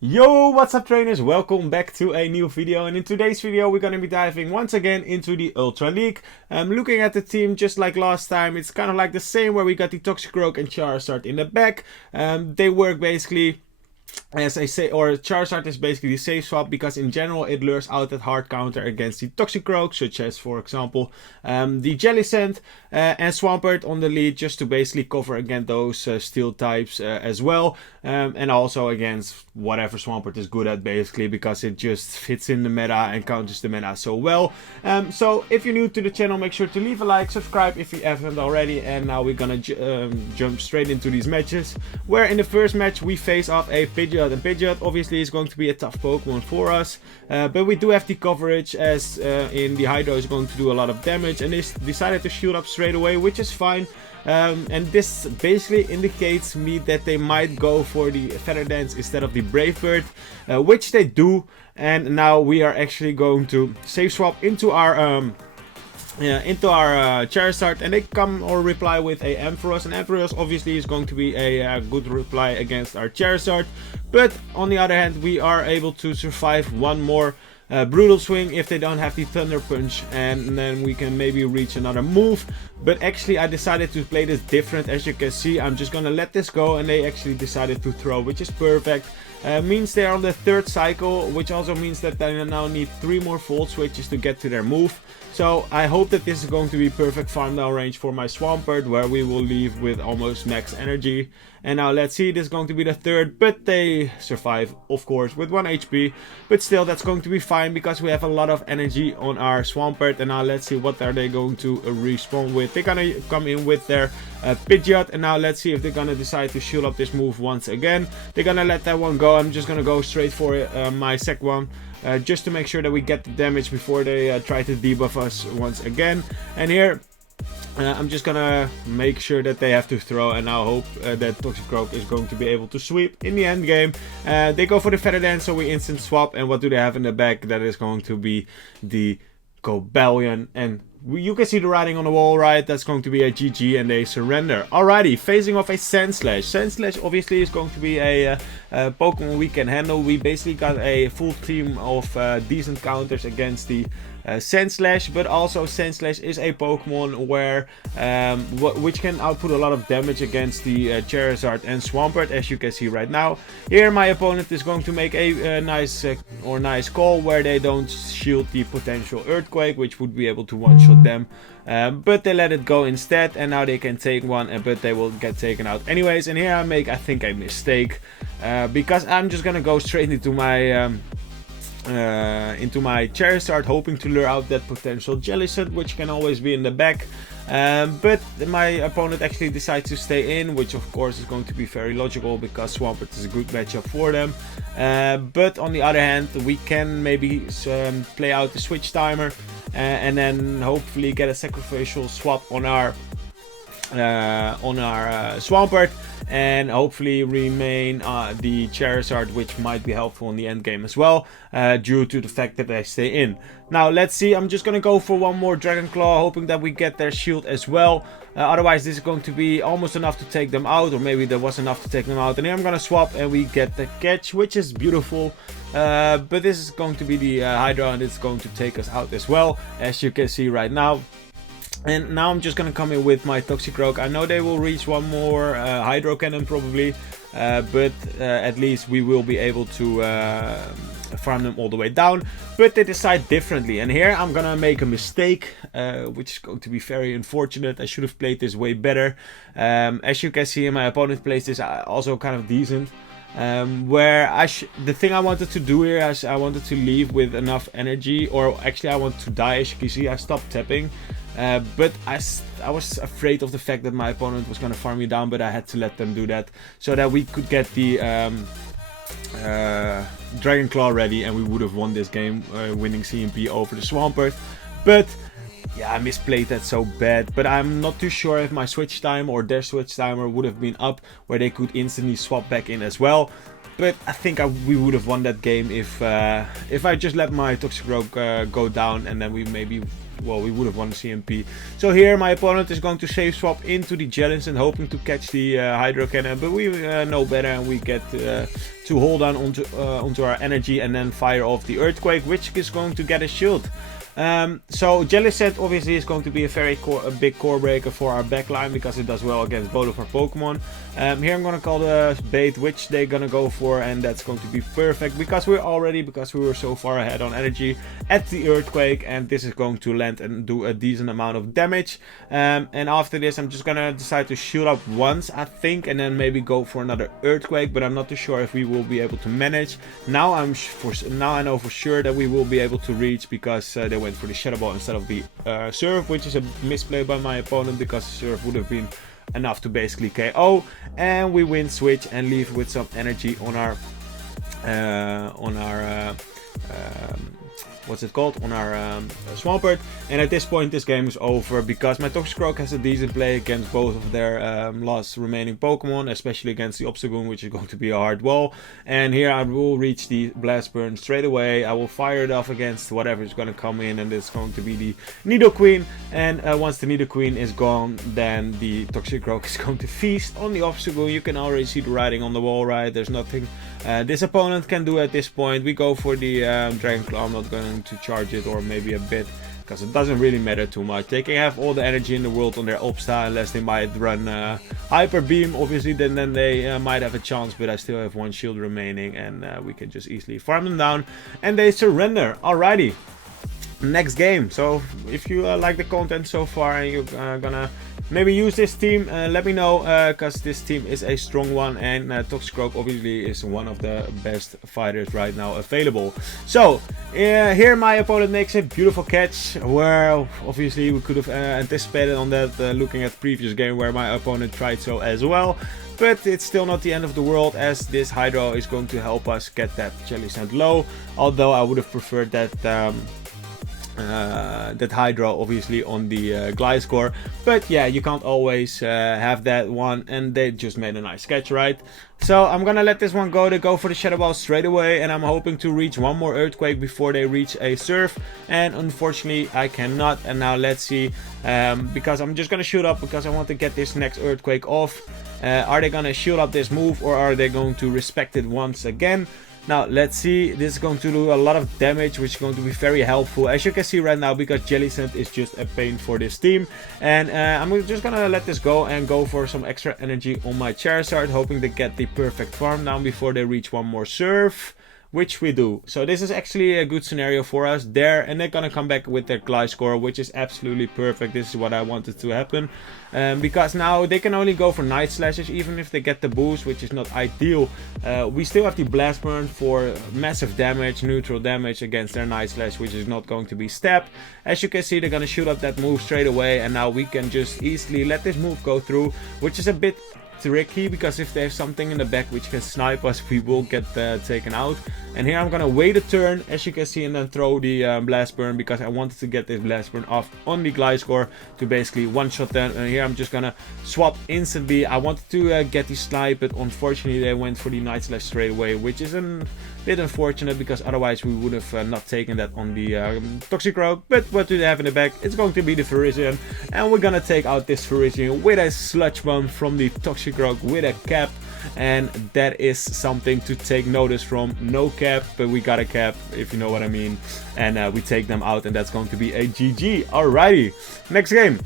Yo, what's up trainers, welcome back to a new video, and in today's video we're going to be diving once again into the Ultra League. Looking at the team just like last time, it's kind of like the same where we got the TOXICROAK and Charizard in the back. They work basically as I say, or Charizard is basically the safe swap because in general it lures out that hard counter against the TOXICROAK, such as for example the Jellicent and Swampert on the lead, just to basically cover against those steel types as well, and also against whatever Swampert is good at basically, because it just fits in the meta and counters the meta so well. So if you're new to the channel, make sure to leave a like, subscribe if you haven't already, and now we're gonna jump straight into these matches, where in the first match we face off a Pidgeot, and Pidgeot obviously is going to be a tough Pokemon for us, but we do have the coverage, as in the Hydro is going to do a lot of damage, and they decided to shield up straight away, which is fine. And this basically indicates me that they might go for the Feather Dance instead of the Brave Bird, which they do, and now we are actually going to safe swap into our Charizard, and they come or reply with a Ampharos, and Ampharos obviously is going to be a good reply against our Charizard, but on the other hand we are able to survive one more Brutal Swing if they don't have the Thunder Punch, and then we can maybe reach another move. But actually I decided to play this different. As you can see, I'm just gonna let this go, and they actually decided to throw, which is perfect. Means they're on the third cycle, which also means that they now need 3 more Volt Switches to get to their move. So I hope that this is going to be perfect farm down range for my Swampert, where we will leave with almost max energy. And now let's see, this is going to be the third, but they survive of course with 1 HP, but still that's going to be fine because we have a lot of energy on our Swampert. And now let's see what are they going to respawn with. They're gonna come in with their Pidgeot, and now let's see if they're gonna decide to shield up this move once again. They're gonna let that one go. I'm just gonna go straight for my second one, just to make sure that we get the damage before they try to debuff us once again. And here I'm just gonna make sure that they have to throw, and now hope that TOXICROAK is going to be able to sweep in the end game. They go for the Feather Dance, so we instant swap, and what do they have in the back? That is going to be the Cobalion, and you can see the writing on the wall, right? That's going to be a GG, and they surrender. Alrighty, facing off a Sandslash. Sandslash obviously is going to be a Pokemon we can handle. We basically got a full team of decent counters against the Sandslash, but also Sandslash is a Pokemon where which can output a lot of damage against the Charizard and Swampert, as you can see right now. Here my opponent is going to make a nice call where they don't shield the potential Earthquake, which would be able to one-shot them, but they let it go instead, and now they can take one, but they will get taken out anyways. And here I make, I think, a mistake, because I'm just gonna go straight into my Charizard, hoping to lure out that potential Jellicent, which can always be in the back. But my opponent actually decides to stay in, which of course is going to be very logical because Swampert is a good matchup for them. But on the other hand, we can maybe play out the switch timer, and then hopefully get a sacrificial swap on our Swampert, and hopefully remain the Charizard, which might be helpful in the end game as well, due to the fact that they stay in. Now let's see, I'm just gonna go for one more Dragon Claw, hoping that we get their shield as well. Otherwise this is going to be almost enough to take them out, or maybe there was enough to take them out. And here I'm gonna swap, and we get the catch, which is beautiful. But this is going to be the Hydra, and it's going to take us out as well, as you can see right now. And now I'm just gonna come in with my TOXICROAK. I know they will reach one more Hydro Cannon probably, but at least we will be able to farm them all the way down. But they decide differently, and here I'm gonna make a mistake, which is going to be very unfortunate. I should have played this way better. As you can see, my opponent plays this also kind of decent. Where the thing I wanted to do here is I wanted to leave with enough energy, or actually I want to die. As you can see, I stopped tapping, but I was afraid of the fact that my opponent was going to farm me down, but I had to let them do that so that we could get the Dragon Claw ready, and we would have won this game, winning CMP over the Swampert. But yeah, I misplayed that so bad, but I'm not too sure if my switch time or their switch timer would have been up where they could instantly swap back in as well. But I think we would have won that game if I just let my TOXICROAK go down, and then we maybe well, we would have won the CMP. So here my opponent is going to save swap into the Jellicent, hoping to catch the Hydro Cannon, but we know better, and we get to hold on onto our energy and then fire off the Earthquake, which is going to get a shield. So Jellicent obviously is going to be a big core breaker for our backline, because it does well against both of our Pokemon. Here I'm gonna call the bait, which they're gonna go for, and that's going to be perfect because we were so far ahead on energy at the Earthquake, and this is going to land and do a decent amount of damage. And after this I'm just gonna decide to shoot up once, I think, and then maybe go for another Earthquake, but I'm not too sure if we will be able to manage. Now I know for sure that we will be able to reach, because they went for the Shadow Ball instead of the Surf, which is a misplay by my opponent, because Surf would have been enough to basically KO, and we win switch and leave with some energy on our what's it called, on our Swampert. And at this point this game is over, because my TOXICROAK has a decent play against both of their last remaining Pokemon, especially against the Obstagoon, which is going to be a hard wall. And here I will reach the Blast Burn straight away. I will fire it off against whatever is going to come in, and it's going to be the Nidoqueen. And once the Nidoqueen is gone, then the TOXICROAK is going to feast on the Obstagoon. You can already see the writing on the wall, right? There's nothing this opponent can do at this point. We go for the Dragon Claw. I'm not going to charge it, or maybe a bit, because it doesn't really matter too much. They can have all the energy in the world on their Obsta, unless they might run Hyper Beam, obviously, then they might have a chance, but I still have one shield remaining, and we can just easily farm them down, and they surrender. Alrighty, next game. So if you like the content so far and you're gonna maybe use this team, let me know, because this team is a strong one, and TOXICROAK obviously is one of the best fighters right now available. So here my opponent makes a beautiful catch, where obviously we could have anticipated on that, looking at the previous game where my opponent tried so as well. But it's still not the end of the world, as this Hydro is going to help us get that Jellicent low, although I would have preferred that that Hydro obviously on the Gliscor, but yeah, you can't always have that one, and they just made a nice catch, right? So I'm gonna let this one go. They go for the Shadow Ball straight away, and I'm hoping to reach one more Earthquake before they reach a Surf, and unfortunately I cannot. And now let's see, because I'm just gonna shoot up, because I want to get this next Earthquake off. Are they gonna shoot up this move, or are they going to respect it once again? Now let's see, this is going to do a lot of damage, which is going to be very helpful, as you can see right now, because Jellicent is just a pain for this team. And I'm just gonna let this go and go for some extra energy on my Charizard, hoping to get the perfect farm down before they reach one more Surf, which we do. So this is actually a good scenario for us there, and they're gonna come back with their Gliscor, which is absolutely perfect. This is what I wanted to happen, because now they can only go for Night Slashes, even if they get the boost, which is not ideal. We still have the Blast Burn for massive damage, neutral damage against their Night Slash, which is not going to be Step. As you can see, they're gonna shoot up that move straight away, and now we can just easily let this move go through, which is a bit tricky, because if they have something in the back which can snipe us, we will get taken out. And here I'm gonna wait a turn, as you can see, and then throw the Blast Burn, because I wanted to get this Blast Burn off on the Gliscor to basically one-shot them. And here I'm just gonna swap instantly. I wanted to get the snipe, but unfortunately they went for the Night Slash straight away, which is a bit unfortunate, because otherwise we would have not taken that on the TOXICROAK. But what do they have in the back? It's going to be the Virizion, and we're gonna take out this Virizion with a Sludge Bomb from the TOXICROAK with a cap. And that is something to take notice from. No cap, but we got a cap, if you know what I mean. And we take them out, and that's going to be a GG. Alrighty, next game.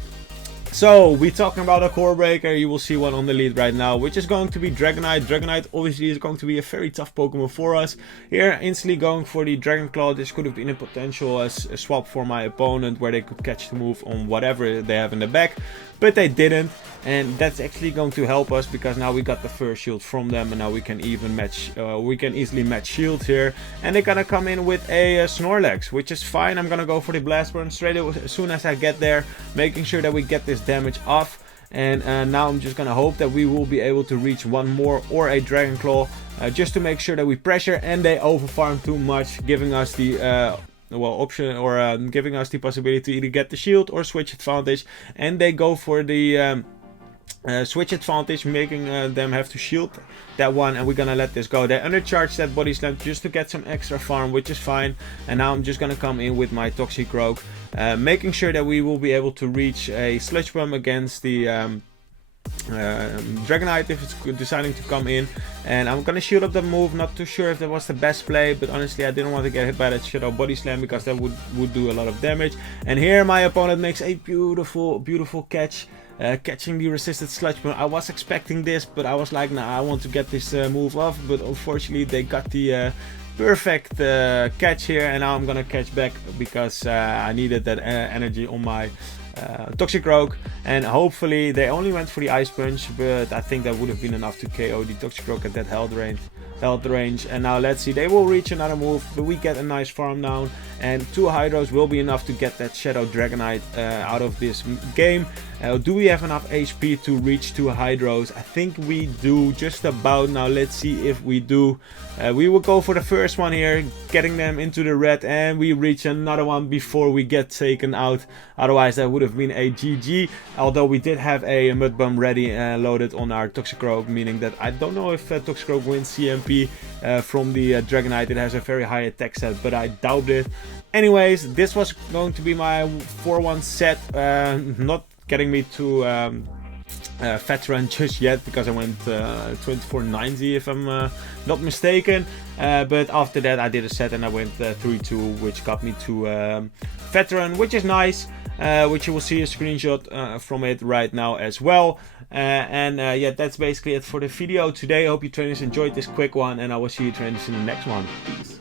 So we're talking about a core breaker. You will see one on the lead right now, which is going to be Dragonite. Dragonite obviously is going to be a very tough Pokemon for us. Here instantly going for the Dragon Claw. This could have been a potential as a swap for my opponent, where they could catch the move on whatever they have in the back, but they didn't. And that's actually going to help us, because now we got the first shield from them, and now we can even match, we can easily match shields here. And they're gonna come in with a Snorlax, which is fine. I'm gonna go for the Blast Burn straight away, as soon as I get there, making sure that we get this damage off. And now I'm just gonna hope that we will be able to reach one more or a Dragon Claw, just to make sure that we pressure and they overfarm too much, giving us the option, or giving us the possibility to either get the shield or switch advantage. And they go for the switch advantage, making them have to shield that one, and we're gonna let this go. They undercharge that Body Slam just to get some extra farm, which is fine. And now I'm just gonna come in with my TOXICROAK, making sure that we will be able to reach a Sludge Bomb against the Dragonite if it's deciding to come in. And I'm gonna shield up the move. Not too sure if that was the best play, but honestly I didn't want to get hit by that Shadow Body Slam because that would do a lot of damage. And here my opponent makes a beautiful catch, catching the resisted Sludge Bomb. I was expecting this, but I was like, nah, I want to get this move off, but unfortunately they got the perfect catch here, and now I'm gonna catch back because I needed that energy on my TOXICROAK, and hopefully they only went for the Ice Punch, but I think that would have been enough to KO the TOXICROAK at that health range. And now let's see, they will reach another move, but we get a nice farm down, and 2 Hydros will be enough to get that Shadow Dragonite out of this game. Do we have enough HP to reach 2 Hydros? I think we do, just about. Now let's see if we do. We will go for the first one here, getting them into the red, and we reach another one before we get taken out. Otherwise that would have been a GG, although we did have a Mud Bomb ready loaded on our TOXICROAK, meaning that I don't know if TOXICROAK wins CMP from the Dragonite. It has a very high attack set, but I doubt it. Anyways, this was going to be my 4-1 set, not getting me to veteran just yet because I went 2490 if I'm not mistaken, but after that I did a set and I went 3-2, which got me to veteran, which is nice, which you will see a screenshot from it right now as well. Yeah, that's basically it for the video today. I hope you trainers enjoyed this quick one, and I will see you trainers in the next one. Peace.